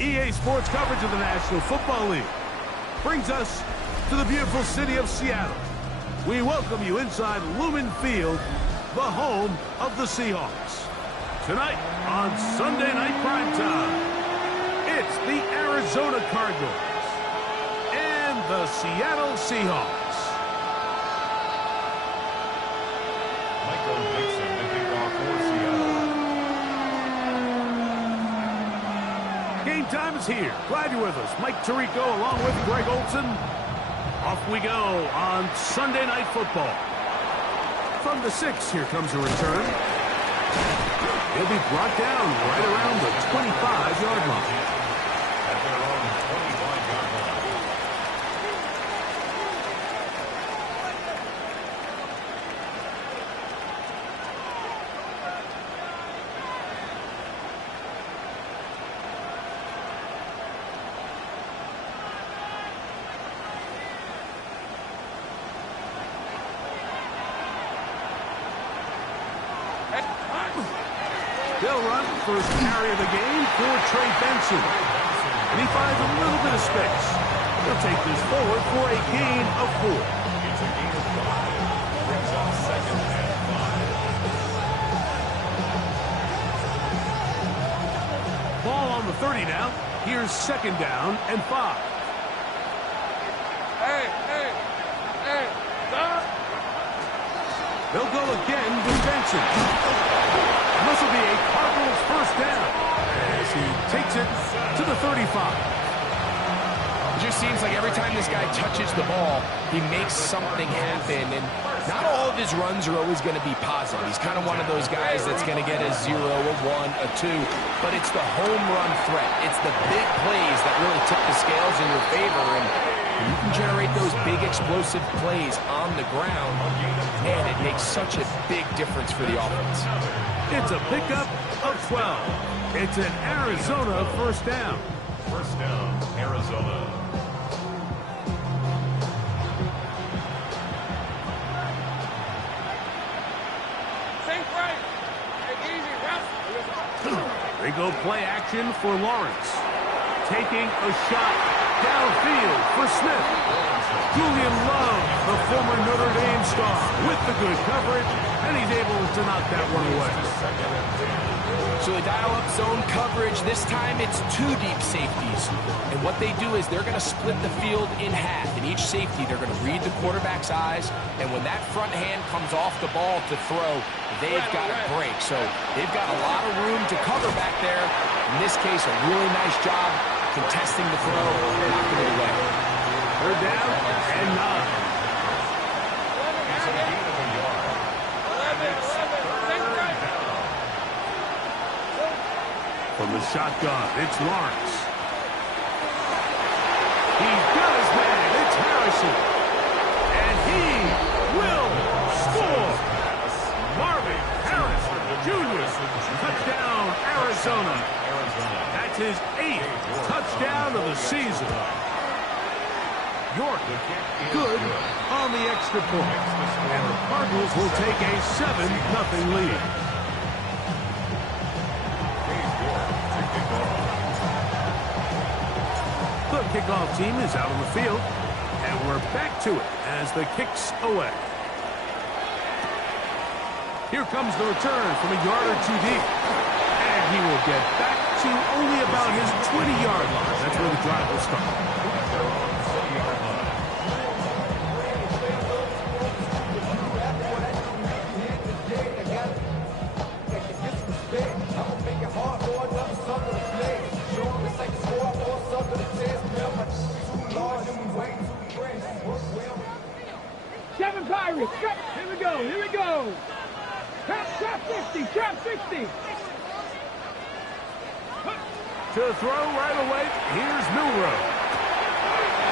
EA Sports coverage of the National Football League brings us to the beautiful city of Seattle. We welcome you inside Lumen Field, the home of the Seahawks. Tonight on Sunday Night Primetime, it's the Arizona Cardinals and the Seattle Seahawks. Game time is here. Glad you're with us. Mike Tirico along with Greg Olson. Off we go on Sunday Night Football. From the 6, here comes a return. He'll be brought down right around the 25-yard line. At their own 25-yard line. They'll run first carry of the game for Trey Benson. And he finds a little bit of space. He'll take this forward for a gain of 4. It's a gain of 5. Brings up second and 5. Ball on the 30 now. Here's second down and 5. Hey, stop. They'll go again with Benson. And this will be a Cardinals first down as he takes it to the 35. It just seems like every time this guy touches the ball, he makes something happen. And not all of his runs are always going to be positive. He's kind of one of those guys that's going to get a 0, a 1, a 2. But it's the home run threat. It's the big plays that really tip the scales in your favor. And you can generate those big explosive plays on the ground, and it makes such a big difference for the offense. It's a pickup of 12. It's an Arizona first down. First down, Arizona. Think right. Take easy, rest. They go play action for Lawrence. Taking a shot downfield for Smith. Julian Love, the former Notre Dame star, with the good coverage, and he's able to knock that one away. So they dial up zone coverage. This time it's 2 deep safeties. And what they do is they're going to split the field in half. In each safety, they're going to read the quarterback's eyes. And when that front hand comes off the ball to throw, they've got to break. So they've got a lot of room to cover back there. In this case, a really nice job contesting the throw, knocking it away. Third down and 9. It's a gain of a yard. Think right. From the shotgun, it's Lawrence. He's got his man. It's Harrison. And he will score. Marvin Harrison Jr. Touchdown, Arizona. That's his 8th touchdown of the season. York, good on the extra point. And the Cardinals will take a 7-0 lead. The kickoff team is out on the field, and we're back to it as the kick's away. Here comes the return from a yard or 2 deep. And he will get back to only about his 20-yard line. That's where the drive will start. Seven Pirates, here we go. Trap 50, trap 60. To throw right away, here's Milrow.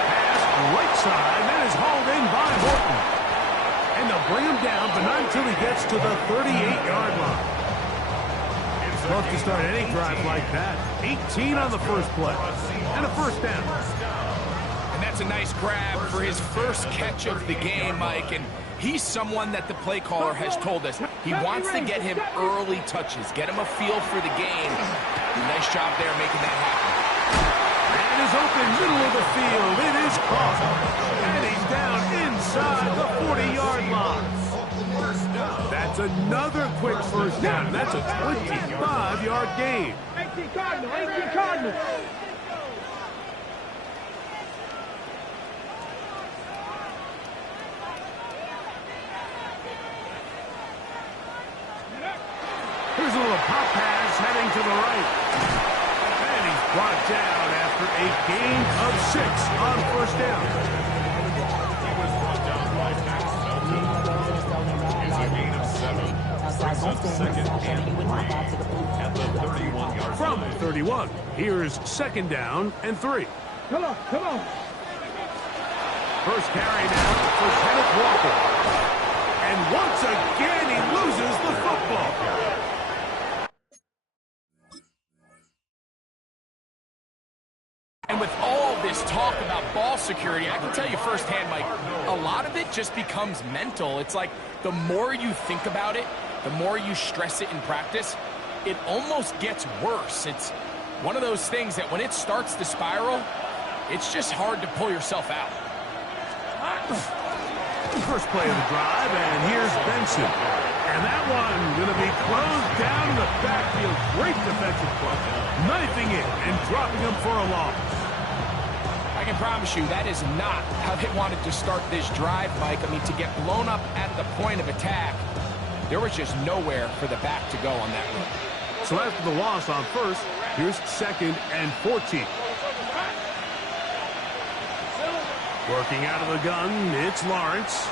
Pass right side, that is hauled in by Horton. And they'll bring him down, but not until he gets to the 38-yard line. Love to start any drive like that. 18 on the first play. And a first down. And that's a nice grab for his first catch of the game, Mike. And he's someone that the play caller has told us he wants to get him early touches, get him a feel for the game. Nice job there making that happen. is open, middle of the field. It is caught. And he's down inside the 40-yard line. That's another quick first down. That's a 25-yard gain. 18 Cardinal, 18 Cardinal. Here's a little pop pass heading to the right. And he's brought down after a gain of 6 on first down. He was brought down by Max Felton. It's a gain of 7. Brings up second and 3 at the 31-yard From line. 31, here's second down and 3. Come on, come on. First carry now for Kenneth Walker. And once again, he loses the football. And with all this talk about ball security, I can tell you firsthand, Mike, a lot of it just becomes mental. It's like the more you think about it, the more you stress it in practice, it almost gets worse. It's one of those things that when it starts to spiral, it's just hard to pull yourself out. First play of the drive, and here's Benson. And that one going to be closed down in the backfield. Great defensive play. Knifing it and dropping him for a loss. I can promise you that is not how they wanted to start this drive, Mike. I mean, to get blown up at the point of attack, there was just nowhere for the back to go on that run. So after the loss on first, here's second and 14. Working out of the gun, it's Lawrence.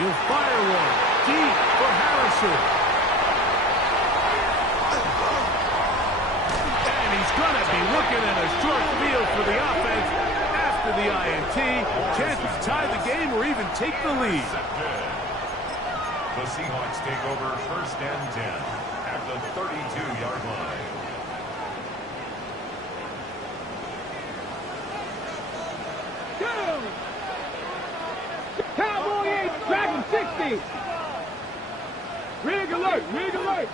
He'll fire one deep for Harrison. And he's going to be looking at a short field for the offense after the INT. Chance to tie the game or even take the lead. The Seahawks take over first and 10 at the 32-yard line. Cowboy 8, Dragon 60. Rig alert, rig alert.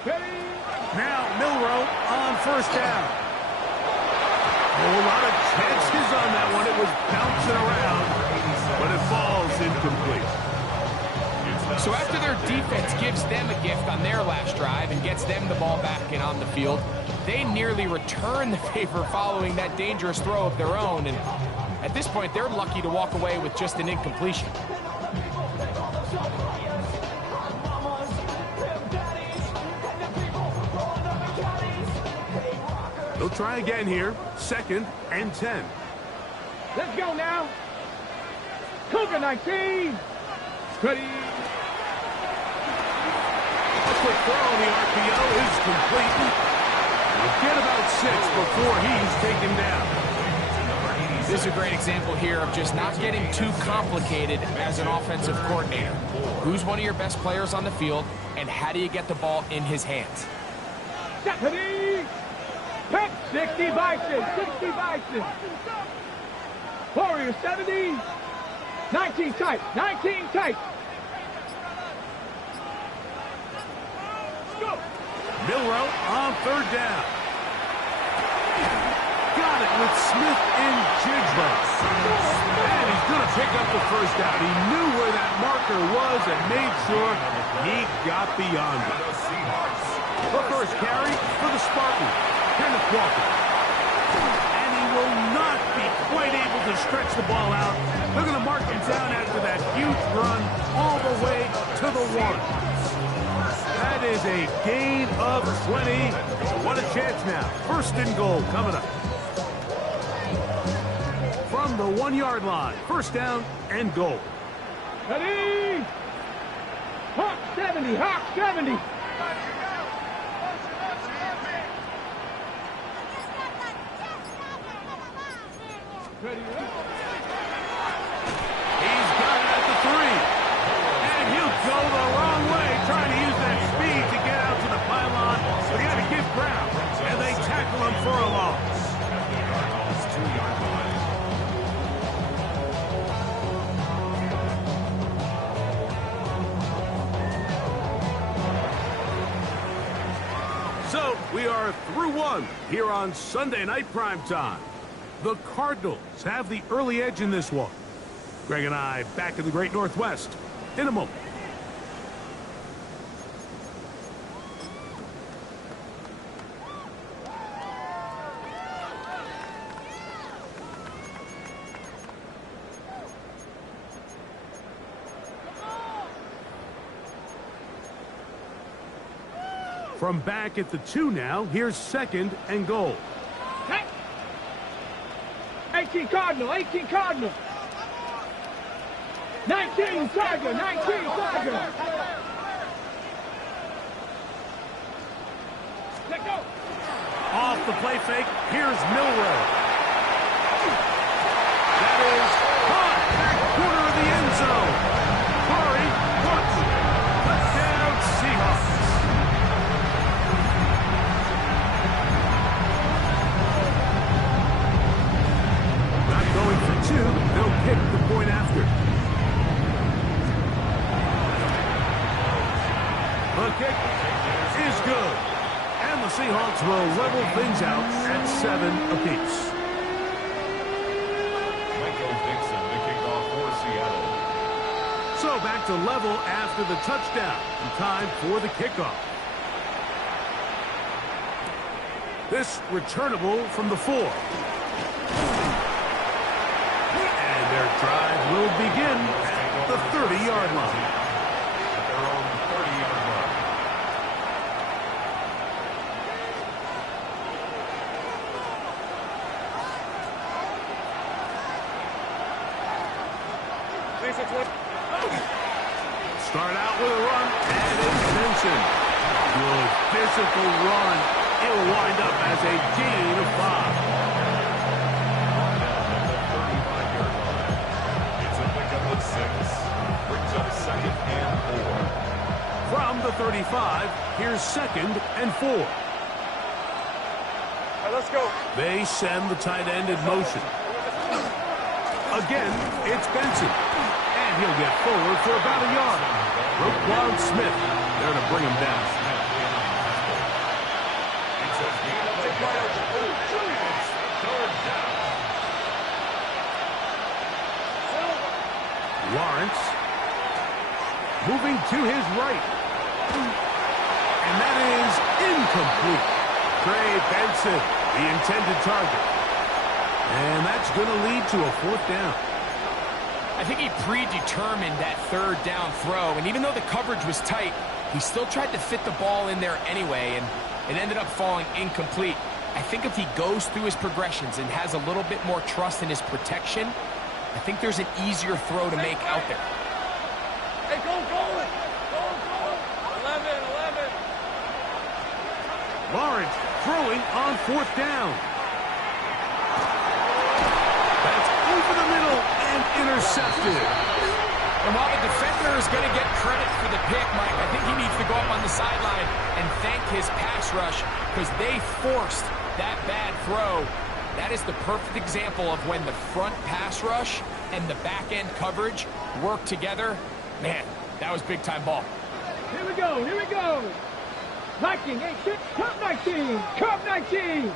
Steady. Now Milrow on first down. A lot of chances on that one. It was bouncing around, but it falls incomplete. So after their defense gives them a gift on their last drive and gets them the ball back and on the field, they nearly return the favor following that dangerous throw of their own. And at this point, they're lucky to walk away with just an incompletion. They'll try again here. Second and 10. Let's go now. Cougar 19. Ready. A quick throw on the RPO is complete. We'll get about 6 before he's taken down. This is a great example here of just not getting too complicated as an offensive coordinator. Who's one of your best players on the field, and how do you get the ball in his hands? Ready. Pep 60 Bison, 60 Bison. Warrior 70. 19 tight, 19 tight. Go. Milrow on third down. Got it with Smith and Jigba. And he's going to pick up the first down. He knew where that marker was and made sure he got beyond it. The first carry for the Spartans, Kenneth Walker. And he will not be quite able to stretch the ball out. They're going to mark him down after that huge run all the way to the 1. That is a gain of 20. What a chance now. First and goal coming up. From the 1-yard line. First down and goal. Ready. Hawk 70, Hawk 70. Ready. He's got it at the 3. And he'll go the wrong way, trying to use that speed to get out to the pylon. They got to give ground, and they tackle him for a loss. 2-yard line. We are through one here on Sunday Night Primetime. The Cardinals have the early edge in this one. Greg and I back in the Great Northwest in a moment. From back at the 2 now, here's 2nd and goal. Hey. 18 Cardinal, 18 Cardinal. 19 Tiger, 19 Tiger. Let go. Off the play fake, here's Milroe. That is caught back corner of the end zone. Curry, puts. Touchdown, Seahawks. Going for 2, they'll kick the point after. The kick is good. And the Seahawks will level things out at 7 apiece. Michael Dixon, the kickoff for Seattle. So back to level after the touchdown. And time for the kickoff. This returnable from the 4. Their drive will begin at the 30-yard line. At their own 30-yard line. Start out with a run, and extension. Good physical run. It will wind up as a gain of 5. Brings up 2nd and 4. From the 35, here's 2nd and 4. All right, let's go. They send the tight end in motion. Again, it's Benson. And he'll get forward for about a yard. Roquan Smith there to bring him down. Lawrence moving to his right. And that is incomplete. Trey Benson, the intended target. And that's going to lead to a 4th down. I think he predetermined that 3rd down throw, and even though the coverage was tight, he still tried to fit the ball in there anyway, and it ended up falling incomplete. I think if he goes through his progressions and has a little bit more trust in his protection, I think there's an easier throw to make out there. Hey, go, go. Go, go. 11. Lawrence throwing on 4th down. That's over the middle and intercepted. And while the defender is going to get credit for the pick, Mike, I think he needs to go up on the sideline and thank his pass rush because they forced that bad throw. That is the perfect example of when the front pass rush and the back-end coverage work together. Man, that was big-time ball. Here we go, here we go. Viking, 8-6, Cup 19, Cup 19.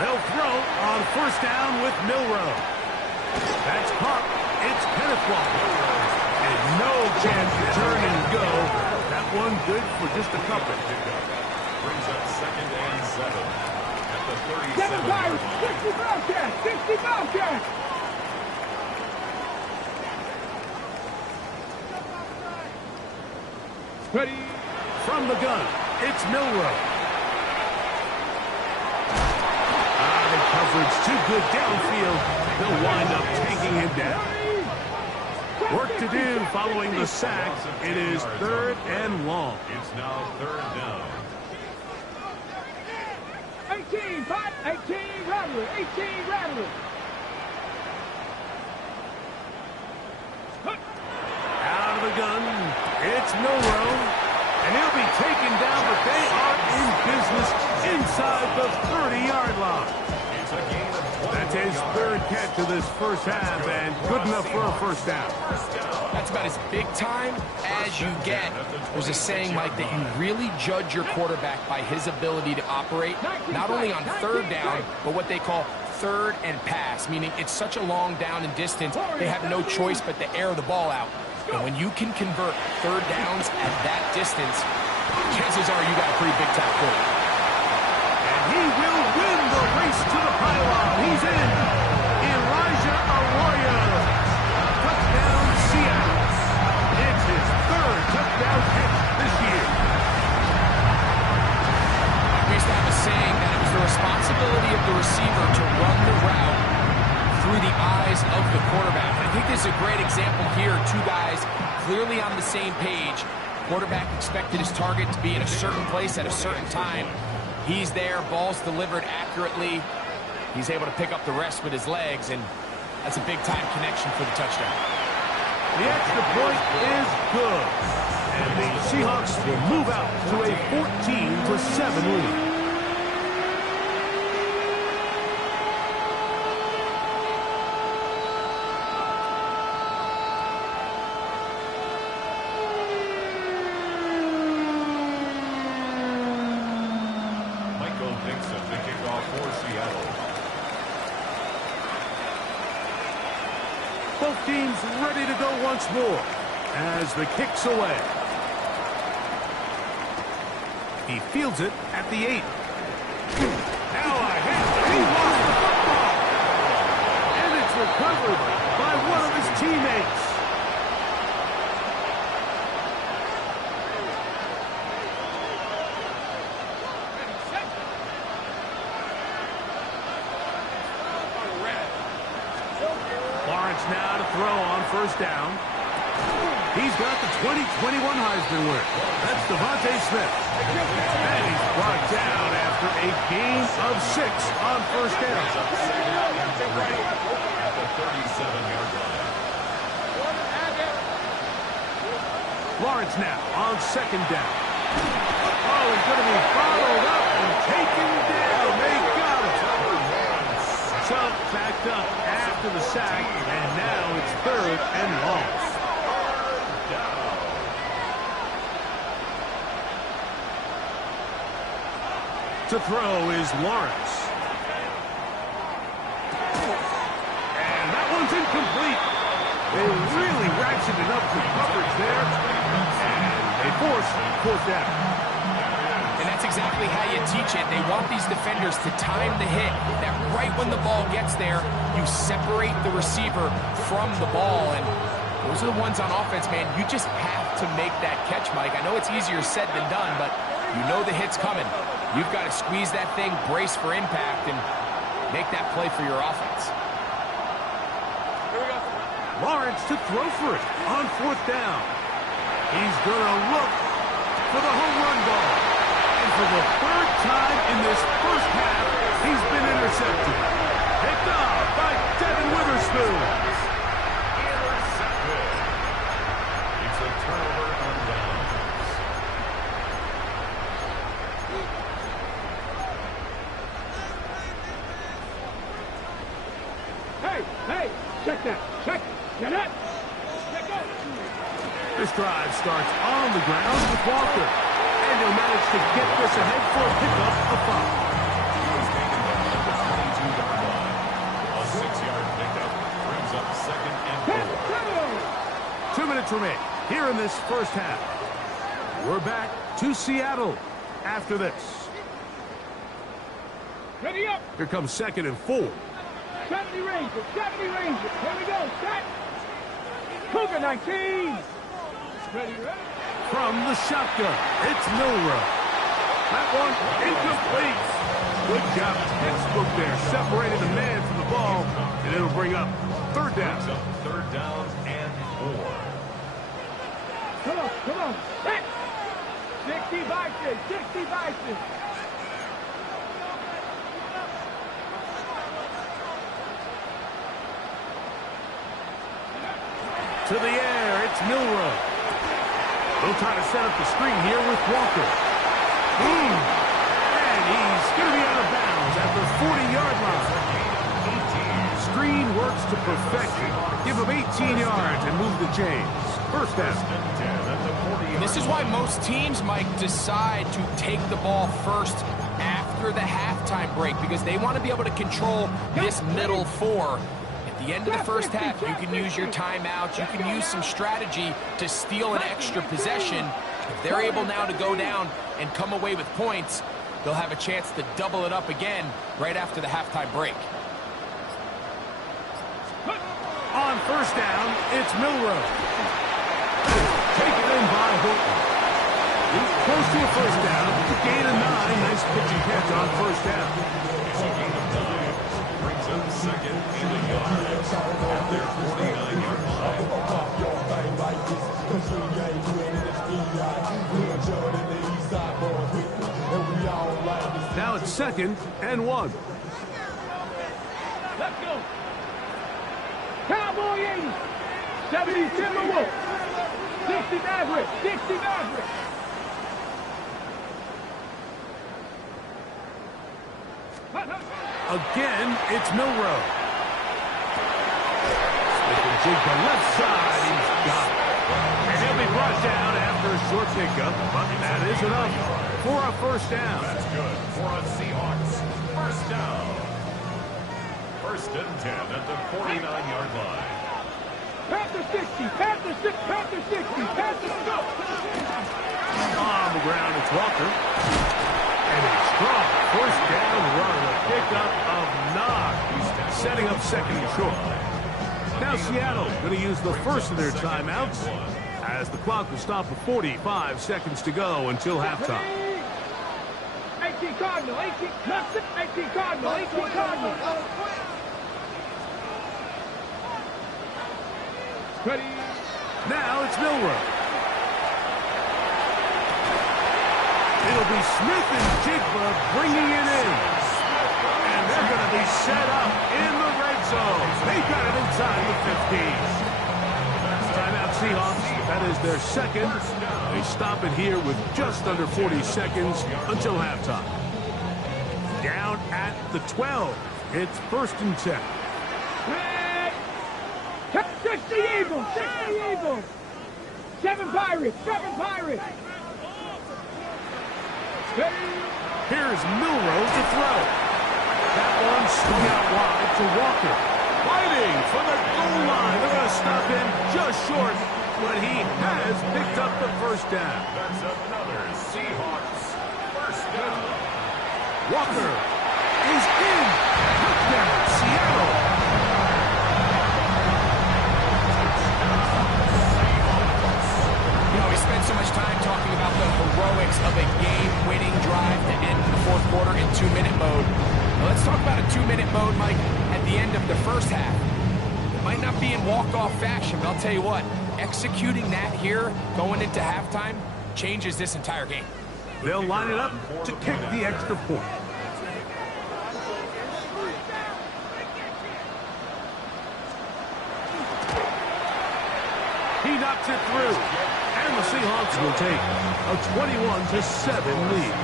They'll throw on 1st down with Milroe. That's caught. It's Kenneth. And no chance to turn and go. That one good for just a couple. Brings up 2nd and 7 at the 7 37-yard times, line. 60 Bobcat, 60 Bobcat. Ready. From the gun, it's Milroe. The coverage too good downfield. They'll wind up taking him down. Work to do following the sack. It is 3rd and long. It's now 3rd down. 18, 18, Rattler, 18, Rattler. Out of the gun, it's Milroe. And he'll be taken down, but they are in business inside the 30-yard line. It's That's a gain of 20. That's his third catch of this first half, and good enough for a first down. That's about as big time as you get. There's a saying, Mike, that you really judge your quarterback by his ability to operate, not only on third down, but what they call third and pass, meaning it's such a long down and distance, they have no choice but to air the ball out. And when you can convert third downs at that distance, chances are you got a pretty big-time quarterback. And he will win the race to the pylon. He's in. Elijah Arroyo. Touchdown, Seattle. It's his third touchdown catch this year. We used to have a saying that it was the responsibility of the receiver to run the route through the eyes of the quarterback. And I think this is a great example here. Two guys clearly on the same page. Quarterback expected his target to be in a certain place at a certain time. He's there, ball's delivered accurately. He's able to pick up the rest with his legs, and that's a big-time connection for the touchdown. The extra point is good. And the Seahawks will move out to a 14-7 lead. Both teams ready to go once more as the kick's away. He fields it at the 8. Now a hit. He lost the football. And it's recovered by one of his teammates. Now to throw on first down. He's got the 2021 Heisman winner. That's Devontae Smith. And he's brought down after a gain of 6 on first down. At the 37-yard line. Lawrence now on second down. Oh, he's going to be followed up and taken down. They got him. So backed up after the sack, and now it's third and long. To throw is Lawrence. And that one's incomplete. They really ratcheted up the coverage there, and they force fourth down. And that's exactly how you teach it. They want these defenders to time the hit, that right when the ball gets there, you separate the receiver from the ball. And those are the ones on offense, man. You just have to make that catch, Mike. I know it's easier said than done, but you know the hit's coming. You've got to squeeze that thing, brace for impact, and make that play for your offense. Lawrence to throw for it on fourth down. He's going to look for the home run ball. And for the third time in this first half, he's been intercepted. Picked off by Devin Witherspoon. Intercepted. It's a turnover on downs. Hey, check that, check. Get it. Check it. This drive starts on the ground with Walker. And he'll manage to get this ahead for a pickup of 5. He's taken down at the 22-yard line. A 6-yard pickup brings up second and 4. 2 minutes remain here in this first half. We're back to Seattle after this. Ready up. Here comes second and 4. 70 Rangers, 70 Rangers. Here we go, set. Cougar 19. Ready. From the shotgun, it's Milrow. That one incomplete. Good job, textbook there, separating the man from the ball, and it'll bring up third down. Third down and 4. Come on. Set. 60 vices, 60 vices. To the air, it's Milrow. They'll try to set up the screen here with Walker. And he's going to be out of bounds at the 40-yard line. to perfection. Give him 18 yards and move the chains. First down. This is why most teams, Mike, decide to take the ball first after the halftime break, because they want to be able to control this middle four. At the end of the first half, you can use your timeouts. You can use some strategy to steal an extra possession. If they're able now to go down and come away with points, they'll have a chance to double it up again right after the halftime break. On first down, it's Milroe. Taken in by Horton. He's close to a first down. It's a gain of 9. Nice pitch and catch on first down. It's a gain of 9. Brings up second and a yard at their 49-yard line. Now it's second and 1. Let's go. Cowboy 80. 70 Timberwolves. 60 Maverick. 60 Maverick. Again, it's Milroe. Smith and jig to left side. He's got it. And he'll be brought down after a short pickup, but that is enough for a first down. That's good for a Seahawks first down. First and 10 at the 49-yard line. Panther 60. Panther 60. Panther 60. Panther go. On the ground, it's Walker. And a strong first down run. A pickup of 9. Setting up second and short. Now Seattle going to use the first of their timeouts as the clock will stop with 45 seconds to go until halftime. 18 Cardinal. 18 Cardinal. 18 Cardinal. Ready. Now it's Milroe. It'll be Smith and Jigba bringing it in. And they're going to be set up in the red zone. They've got it inside the 15. Timeout Seahawks. That is their second. They stop it here with just under 40 seconds until halftime. Down at the 12. It's first and 10. 60 Eagles. 60 Eagles. 7 Pirates. 7 Pirates. Here's Milroe to throw. That one swung out wide to Walker. Fighting for the goal line. They're going to stop him just short, but he has picked up the first down. That's another Seahawks first down. Walker is in. Touchdown, Seattle. You know, we spent so much time talking about the heroics of a game-winning drive to end the fourth quarter in 2-minute mode. Now let's talk about a 2-minute mode, Mike, at the end of the first half. It might not be in walk-off fashion, but I'll tell you what, executing that here, going into halftime, changes this entire game. They'll line it up to kick the extra point. He knocks it through. And the Seahawks will take a 21-7 lead.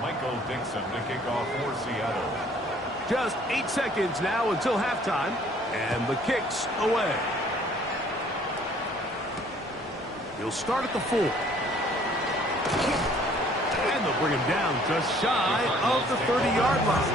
Michael Dixon to kick off for Seattle. Just 8 seconds now until halftime, and the kick's away. He'll start at the 4. And they'll bring him down just shy of the 30-yard line.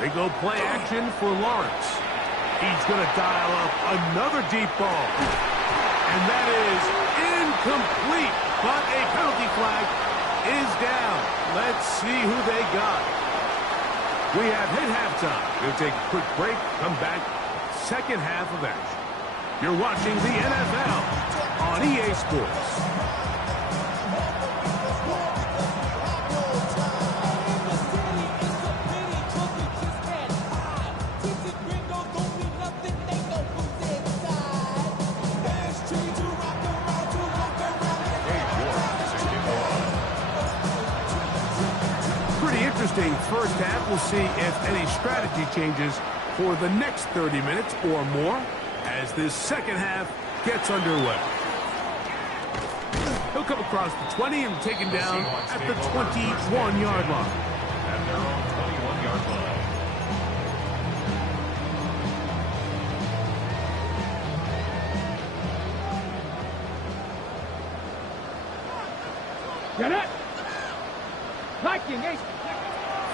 They go play action for Lawrence. He's going to dial up another deep ball. And that is incomplete. But a penalty flag is down. Let's see who they got. We have hit halftime. We'll take a quick break, come back, second half of action. You're watching the NFL on EA Sports. Interesting first half. We'll see if any strategy changes for the next 30 minutes or more as this second half gets underway. He'll come across the 20 and taken down at the 21-yard line. At their own 21-yard line. Get it! Viking,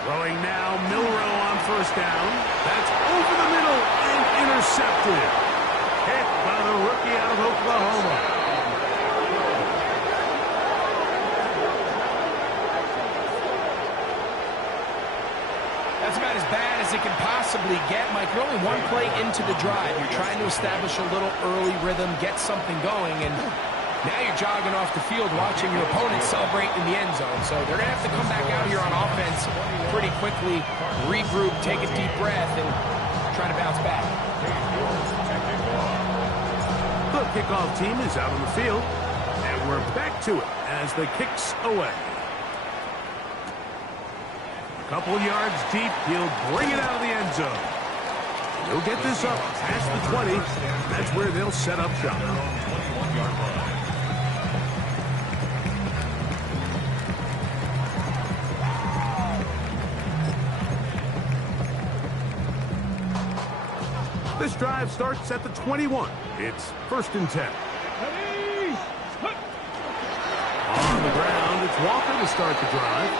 Throwing now, Milrow on first down. That's over the middle and intercepted. Hit by the rookie out of Oklahoma. That's about as bad as it can possibly get, Mike. You're only one play into the drive. You're trying to establish a little early rhythm, get something going, and now you're jogging off the field watching your opponent celebrate in the end zone. So they're going to have to come back out here on offense pretty quickly, regroup, take a deep breath, and try to bounce back. The kickoff team is out on the field, and we're back to it as the kick's away. A couple yards deep, he'll bring it out of the end zone. He'll get this up past the 20. That's where they'll set up shop. This drive starts at the 21. It's 1st and 10. On the ground, it's Walker to start the drive.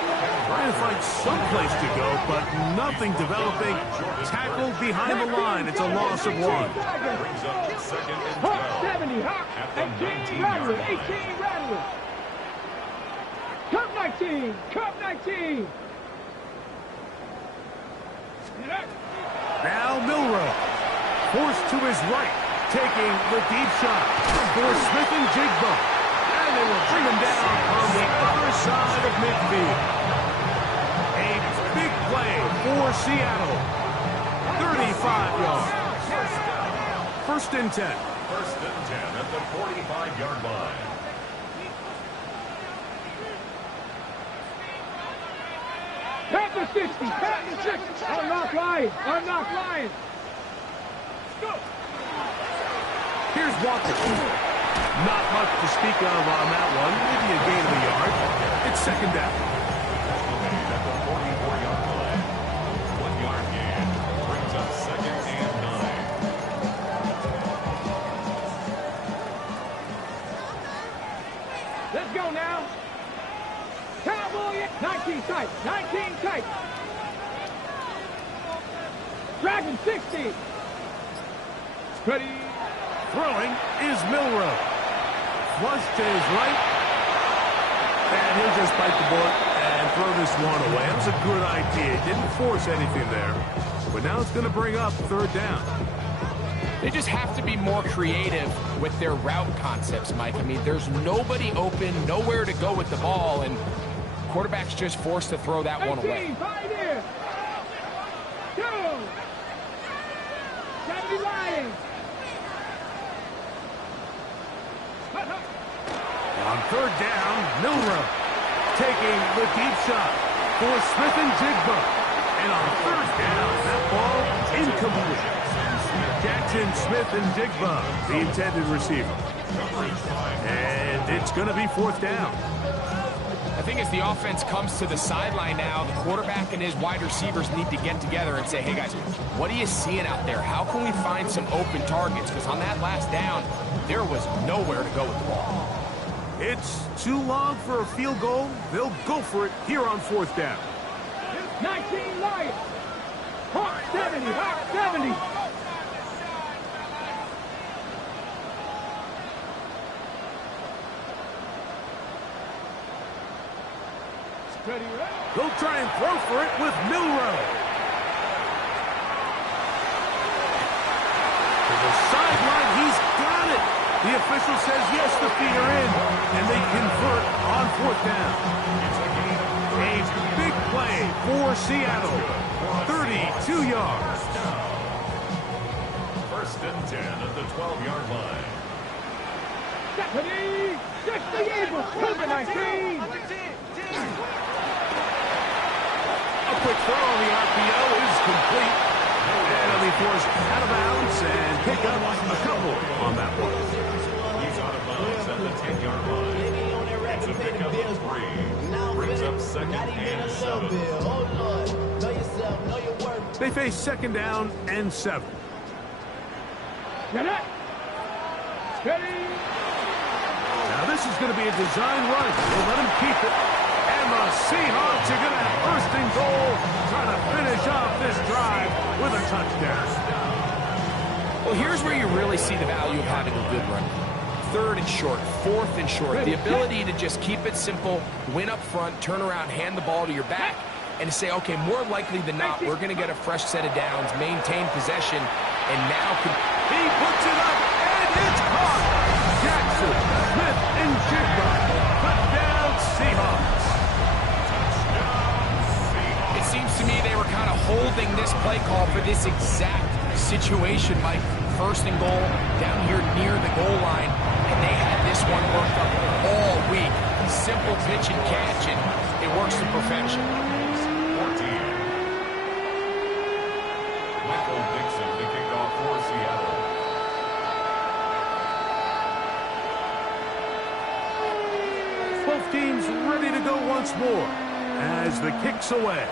Trying to find some place to go, but nothing developing. Tackled behind the line. It's a loss of 1. Brings up 2nd and 12. 70, At the 18, 19-yard Rattler, 18, Rattler. Cup 19, Cup 19. Now Milrow. Forced to his right, taking the deep shot for Smith and Jigba. And they will bring him down on the other side of midfield. A big play for Seattle. 35 yards. 1st and 10. 1st and 10 at the 45-yard line. Panther 60, Panther 60. Unlock Lions, unlock Lions. Go. Here's Walker. Not much to speak of on that one. Maybe a gain of a yard. It's 2nd down. At the 44-yard line. 1-yard gain. Brings up 2nd and 9. Let's go now. Cowboy, 19 tight, 19 tight. Dragon 60. Ready. Throwing is Milrow. Flush to his right. And he'll just bite the bullet and throw this one away. That was a good idea. Didn't force anything there. But now it's going to bring up 3rd down. They just have to be more creative with their route concepts, Mike. I mean, there's nobody open, nowhere to go with the ball, and quarterback's just forced to throw that one away. 18, pioneer. 2. 70 Lions. On 3rd down, Milrow taking the deep shot for Smith and Jigba. And on 3rd down, that ball incomplete. Jackson, Smith, and Jigba, the intended receiver. And it's going to be 4th down. I think as the offense comes to the sideline now, the quarterback and his wide receivers need to get together and say, hey, guys, what are you seeing out there? How can we find some open targets? Because on that last down, there was nowhere to go with the ball. It's too long for a field goal. They'll go for it here on 4th down. 19 Lions. Hawk 70, Hawk 70. They'll try and throw for it with Milrow. official says yes, the feet are in, and they convert on 4th down. A big play for Seattle. 32 yards. 1st and 10 at the 12-yard line. Stephanie! 60 Eagles! Cougar 19! A quick throw on the RPO is complete. And he'll be forced out of bounds and pick up a couple on that one. He's out of bounds at the 10-yard line. It's a pickup of 3. Brings up 2nd and 7. They face 2nd down and 7. Get it! Steady! Now this is going to be a design run. We'll let him keep it. And the Seahawks are going to have 1st and goal, trying to finish off this drive with a touchdown. Well, here's where you really see the value of having a good run. 3rd and short, 4th and short. The ability to just keep it simple, win up front, turn around, hand the ball to your back, and say, okay, more likely than not, we're going to get a fresh set of downs, maintain possession, and now he puts it up, and it's caught. Jackson, Smith, and Jigba. Touchdown, Seahawks. It seems to me they were kind of holding this play call for this exact situation, Mike. 1st and goal, down here near the goal line, and they had this one worked up all week. Simple pitch and catch, and it works to perfection. 14. Michael Dixon to kick off for Seattle. Both teams ready to go once more as the kick's away.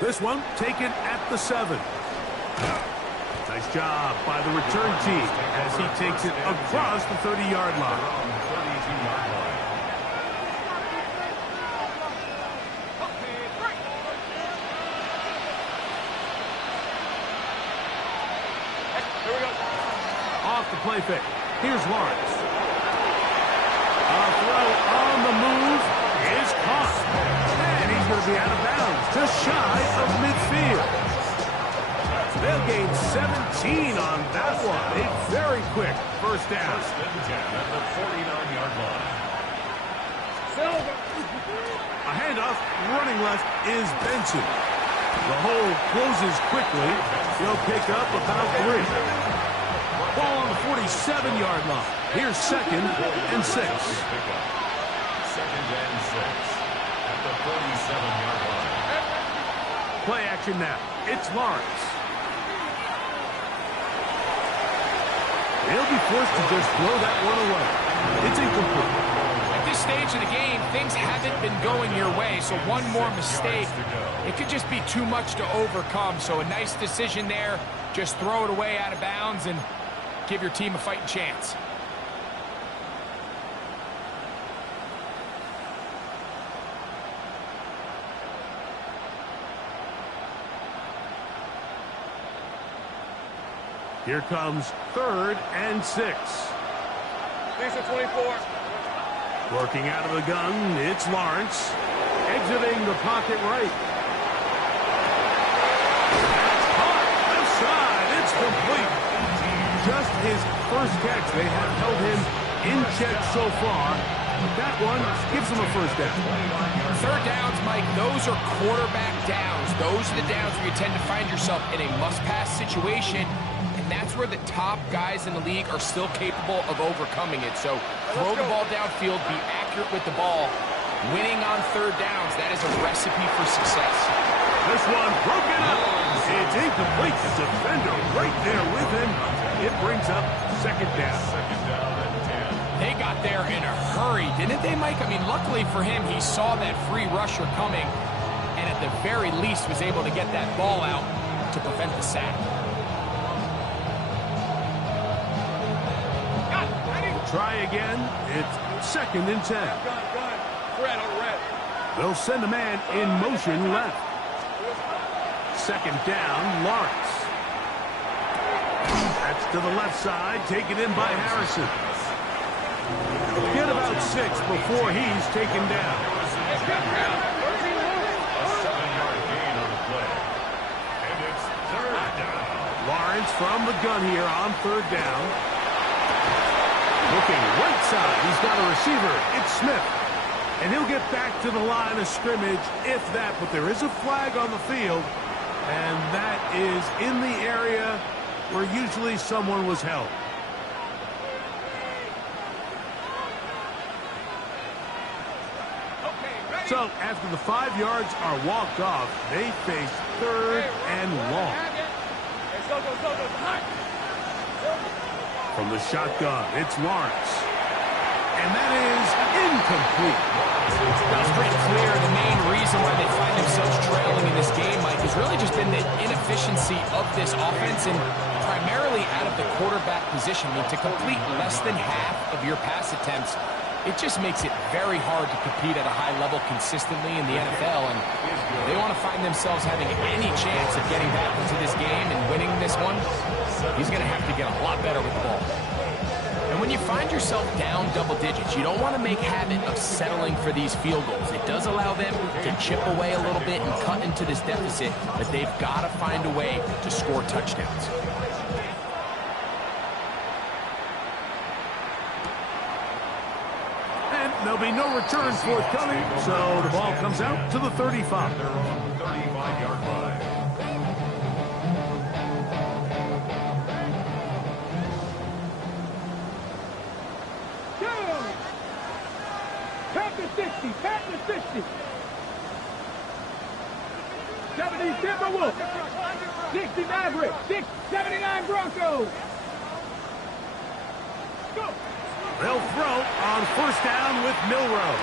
This one taken at the 7. Nice job by the return team as he takes it across the 30-yard line. Here we go. Off the play fake. Here's Lawrence. A throw on the move is caught. And he's going to be out of bounds, just shy of midfield. They'll gain 17 on that one. A very quick 1st down. 1st and 10 at the 49-yard line. A handoff running left is Benson. The hole closes quickly. He'll pick up about 3. Ball on the 47-yard line. Here's 2nd and 6. 2nd and 6 at the 47-yard line. Play action now. It's Lawrence. He'll be forced to just throw that one away. It's incomplete. At this stage of the game, things haven't been going your way, so one more mistake, it could just be too much to overcome. So a nice decision there. Just throw it away out of bounds and give your team a fighting chance. Here comes 3rd and 6. Lisa 24. Working out of the gun, it's Lawrence. Exiting the pocket right. That's caught. Left side. It's complete. Just his 1st catch. They have held him in check so far. That one gives him a 1st down. 3rd downs, Mike, those are quarterback downs. Those are the downs where you tend to find yourself in a must-pass situation. That's where the top guys in the league are still capable of overcoming it. So throw the ball downfield, be accurate with the ball. Winning on 3rd downs, that is a recipe for success. This one broken up. It's incomplete. The defender right there with him. It brings up 2nd down. 2nd down and 10. They got there in a hurry, didn't they, Mike? I mean, luckily for him, he saw that free rusher coming and at the very least was able to get that ball out to prevent the sack. Try again. It's 2nd and 10. Red on red. They'll send a man in motion left. 2nd down, Lawrence. That's to the left side, taken in by Harrison. Get about 6 before he's taken down. A 7-yard gain on the play. And it's 3rd down. Lawrence from the gun here on third down. Looking right side. He's got a receiver. It's Smith. And he'll get back to the line of scrimmage, if that. But there is a flag on the field, and that is in the area where usually someone was held. So after the 5 yards are walked off, they face third and long. From the shotgun, it's Lawrence. And that is incomplete. Now, it's pretty clear the main reason why they find themselves trailing in this game, Mike, has really just been the inefficiency of this offense and primarily out of the quarterback position. I mean, to complete less than half of your pass attempts, it just makes it very hard to compete at a high level consistently in the NFL, and they want to find themselves having any chance of getting back into this game and winning this one. He's going to have to get a lot better with the ball. And when you find yourself down double digits, you don't want to make habit of settling for these field goals. It does allow them to chip away a little bit and cut into this deficit, but they've got to find a way to score touchdowns. There'll be no return forthcoming, so the ball comes out to the 35. 35-yard line. Pat to 60, pat to 60. 70 Timberwolves. 60 Mavericks. 79 Broncos. Go. They'll throw on first down with Milrow.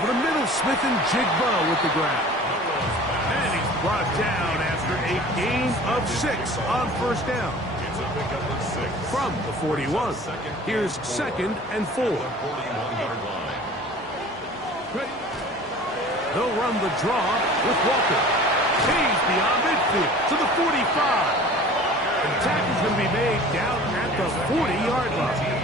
Over the middle, Smith and Jigbo with the grab. And he's brought down after a gain of 6 on first down. It's a pickup of 6. From the 41. Here's second and 4. 41-yard line. They'll run the draw with Walker. He's beyond midfield to the 45. The tackle's going to be made down at the 40-yard line.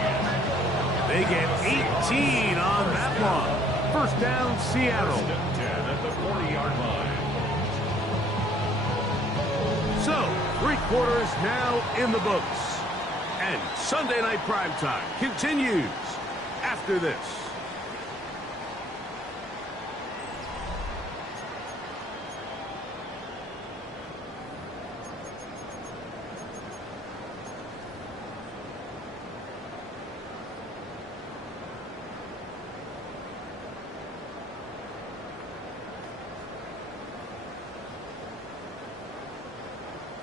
They get 18 on that one. First down, Seattle. 10 at the 40-yard line. So, 3 quarters now in the books. And Sunday Night Primetime continues after this.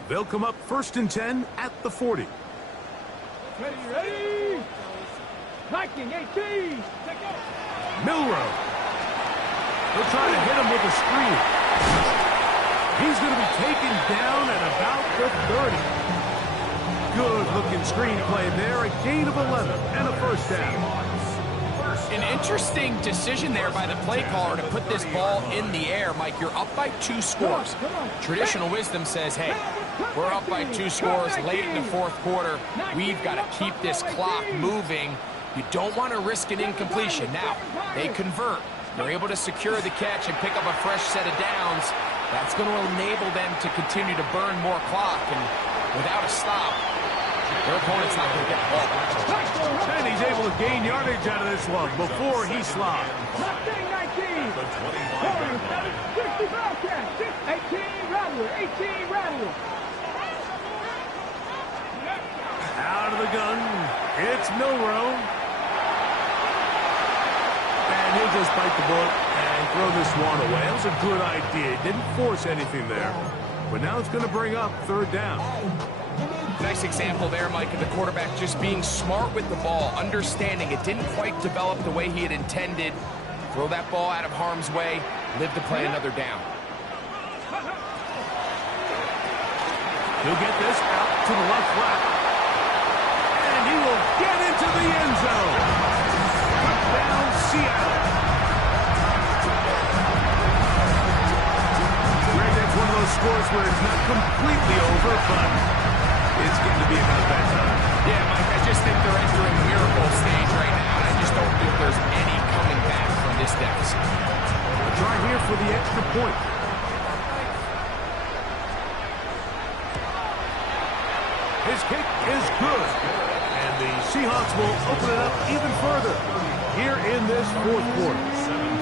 They'll come up first and 10 at the 40. Ready, ready. Viking 18. Milrow. They'll try to hit him with a screen. He's going to be taken down at about the 30. Good-looking screen play there. A gain of 11 and a first down. An interesting decision there by the play caller to put this ball in the air. Mike, you're up by 2 scores. Traditional wisdom says, hey, we're up by 2 scores late in the 4th quarter. We've got to keep this clock moving. You don't want to risk an incompletion. Now, they convert. They're able to secure the catch and pick up a fresh set of downs. That's going to enable them to continue to burn more clock. And without a stop, their opponent's not going to get the ball back. And he's able to gain yardage out of this one before he slides. 19. The 25-yard line. 60 Bobcats. 18 Rattler. 18 Rattler. Out of the gun, it's Milrow. And he'll just bite the bullet and throw this one away. That was a good idea. Didn't force anything there. But now it's going to bring up third down. Nice example there, Mike, of the quarterback just being smart with the ball, understanding it didn't quite develop the way he had intended. Throw that ball out of harm's way, live to play another down. He'll get this out to the left flat. And he will get into the end zone. Touchdown, Seattle. Greg, that's one of those scores where it's not completely over, but it's going to be about that time. Yeah, Mike, I just think they're entering miracle stage right now, and I just don't think there's any coming back from this deficit. A try here for the extra point. His kick is good. And the Seahawks will open it up even further here in this fourth quarter. 17.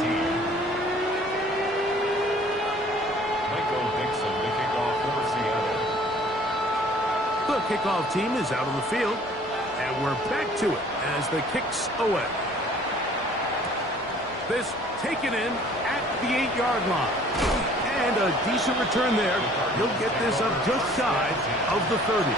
Michael Dixon, the kickoff for Seattle. The kickoff team is out on the field, and we're back to it as the kick's away. This taken in at the 8-yard line. And a decent return there. He'll get this up just shy of the 30.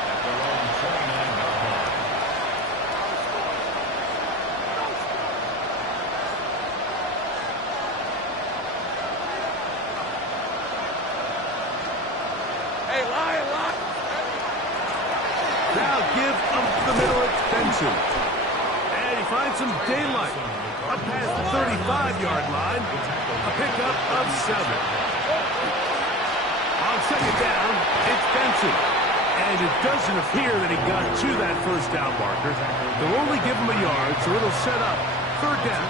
Hey, Lion. Now give up the middle at Benson. And he finds some daylight. Up past the 35-yard line. A pickup of 7. On second down, it's Benson. And it doesn't appear that he got to that first down marker. They'll only give him a yard, so it'll set up third down.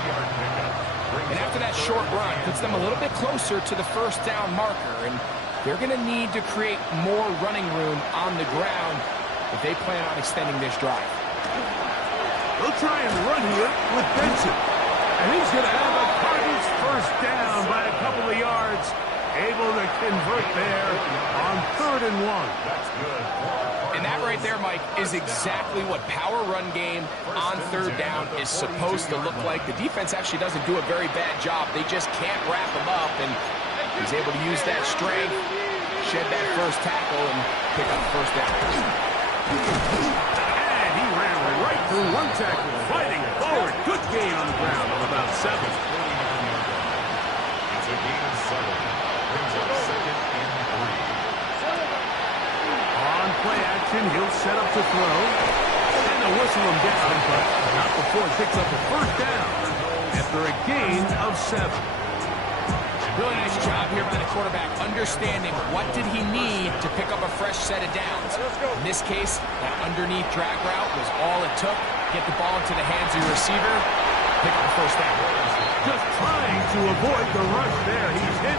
And after that short run, puts them a little bit closer to the first down marker. And they're going to need to create more running room on the ground if they plan on extending this drive. They'll try and run here with Benson. And he's going to have a Cardinals first down by a couple of yards. Able to convert there on 3rd and 1. That's good. And that right there, Mike, is exactly what power run game on 3rd down is supposed to look like. The defense actually doesn't do a very bad job. They just can't wrap him up, and he's able to use that strength, shed that first tackle, and pick up the first down. And he ran right through one tackle, fighting forward. Good gain on the ground of about 7. It's a gain of 7. Brings up 2nd and 3. On play action, he'll set up to throw. And they'll whistle him down, but not before he picks up a first down after a gain of 7. Really nice job here by the quarterback, understanding what did he need to pick up a fresh set of downs. In this case, that underneath drag route was all it took. Get the ball into the hands of your receiver, pick up the first down. Just trying to avoid the rush there. He's hit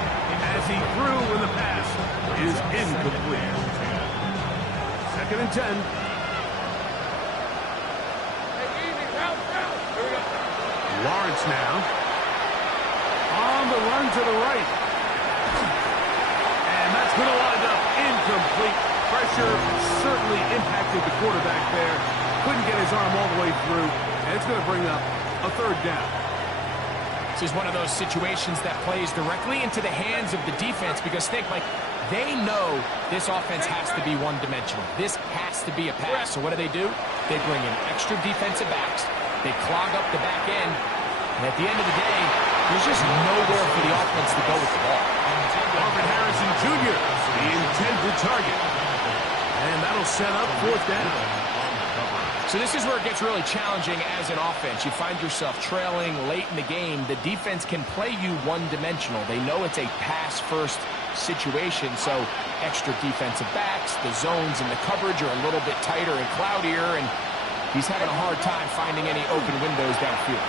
as he threw when the pass is incomplete. 2nd and 10. Hey, easy, route. Here we go. Lawrence now. On the run to the right. And that's going to wind up incomplete. Pressure certainly impacted the quarterback there. Couldn't get his arm all the way through. And it's going to bring up a 3rd down. This is one of those situations that plays directly into the hands of the defense because think, like, they know this offense has to be one-dimensional. This has to be a pass. So what do? They bring in extra defensive backs. They clog up the back end. And at the end of the day, there's just nowhere for the offense to go with the ball. Marvin Harrison Jr., the intended target. And that'll set up 4th down. So this is where it gets really challenging as an offense. You find yourself trailing late in the game. The defense can play you one-dimensional. They know it's a pass-first situation, so extra defensive backs, the zones and the coverage are a little bit tighter and cloudier, and he's having a hard time finding any open windows downfield.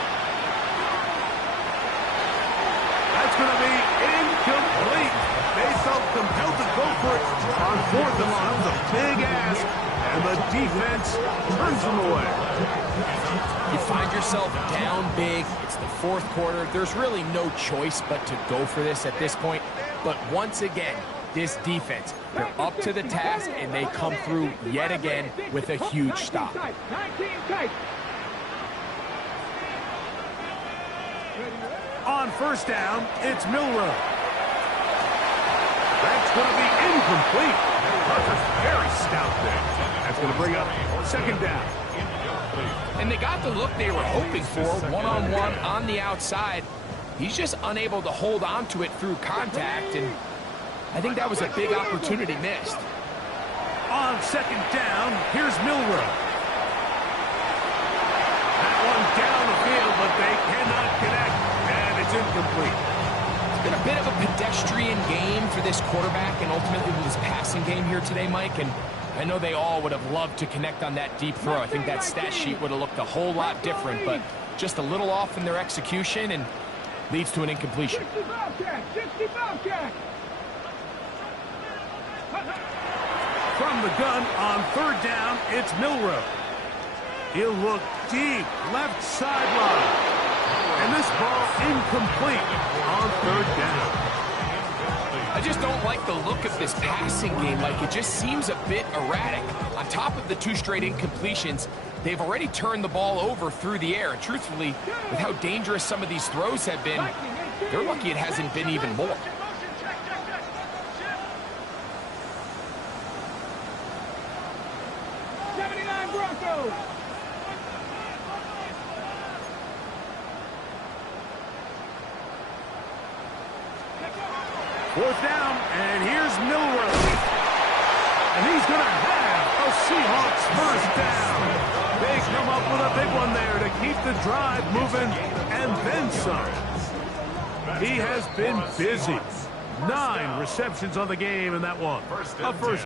That's going to be incomplete. They felt compelled to go for it on 4th and 1. That was a big ask. And the defense turns them away. You find yourself down big. It's the 4th quarter. There's really no choice but to go for this at this point. But once again, this defense, they're up to the task, and they come through yet again with a huge stop. 19 tight. On 1st down, it's Milrow. That's going to be incomplete. Very stout there. That's going to bring up 2nd down. And they got the look they were hoping for, one-on-one on the outside. He's just unable to hold on to it through contact, and I think that was a big opportunity missed. On 2nd down, here's Milrow. That one down the field, but they cannot connect, and it's incomplete. It's been a bit of a pedestrian game for this quarterback and ultimately this passing game here today, Mike, and I know they all would have loved to connect on that deep throw. I think that stat sheet would have looked a whole lot different, but just a little off in their execution and leads to an incompletion. 60 Bobcat. From the gun on third down, it's Milroe. He'll look deep, left sideline. And this ball incomplete on third down. I just don't like the look of this passing game. Like, it just seems a bit erratic. On top of the 2 straight incompletions, they've already turned the ball over through the air. And truthfully, with how dangerous some of these throws have been, they're lucky it hasn't been even more. Broncos. Fourth down, and here's Milroe. And he's going to have a Seahawks first down. They come up with a big one there to keep the drive moving, and then some. He has been busy. 9 receptions on the game in that one. A first